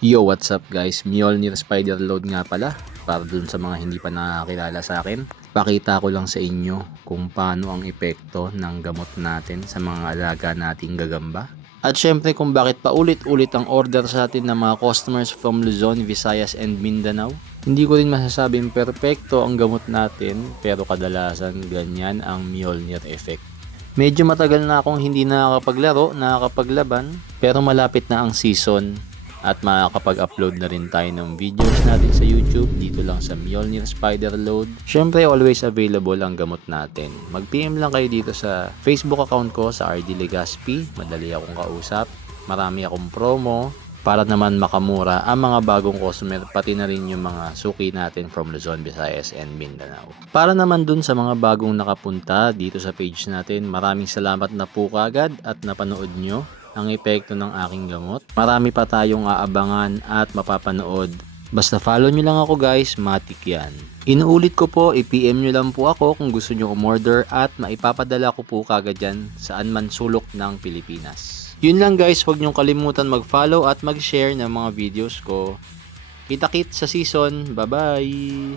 Yo, what's up guys? Mjolnir Spider Load nga pala. Para dun sa mga hindi pa nakakilala sa akin, pakita ko lang sa inyo kung paano ang epekto ng gamot natin sa mga alaga nating gagamba. At syempre kung bakit paulit-ulit ang order sa atin ng mga customers from Luzon, Visayas and Mindanao. Hindi ko rin masasabing perpekto ang gamot natin, pero kadalasan ganyan ang Mjolnir effect. Medyo matagal na akong hindi nakakapaglaro, nakakapaglaban, pero malapit na ang season at makakapag-upload na rin tayo ng videos natin sa YouTube dito lang sa Mjolnir Spider Load. Syempre always available ang gamot natin. Mag-PM lang kayo dito sa Facebook account ko sa RD Legaspi. Madali akong kausap. Marami akong promo para naman makamura ang mga bagong customer, pati na rin yung mga suki natin from Luzon, Visayas and Mindanao. Para naman dun sa mga bagong nakapunta dito sa page natin, maraming salamat na po kagad at napanood nyo ang epekto ng aking gamot. Marami pa tayong aabangan at mapapanood. Basta follow nyo lang ako guys, matik yan. Inuulit ko po, i-PM nyo lang po ako kung gusto nyo umorder at maipapadala ko po kagad yan saan man sulok ng Pilipinas. Yun lang guys, huwag nyo kalimutan mag-follow at mag-share ng mga videos ko. Kita-kit sa season, bye bye!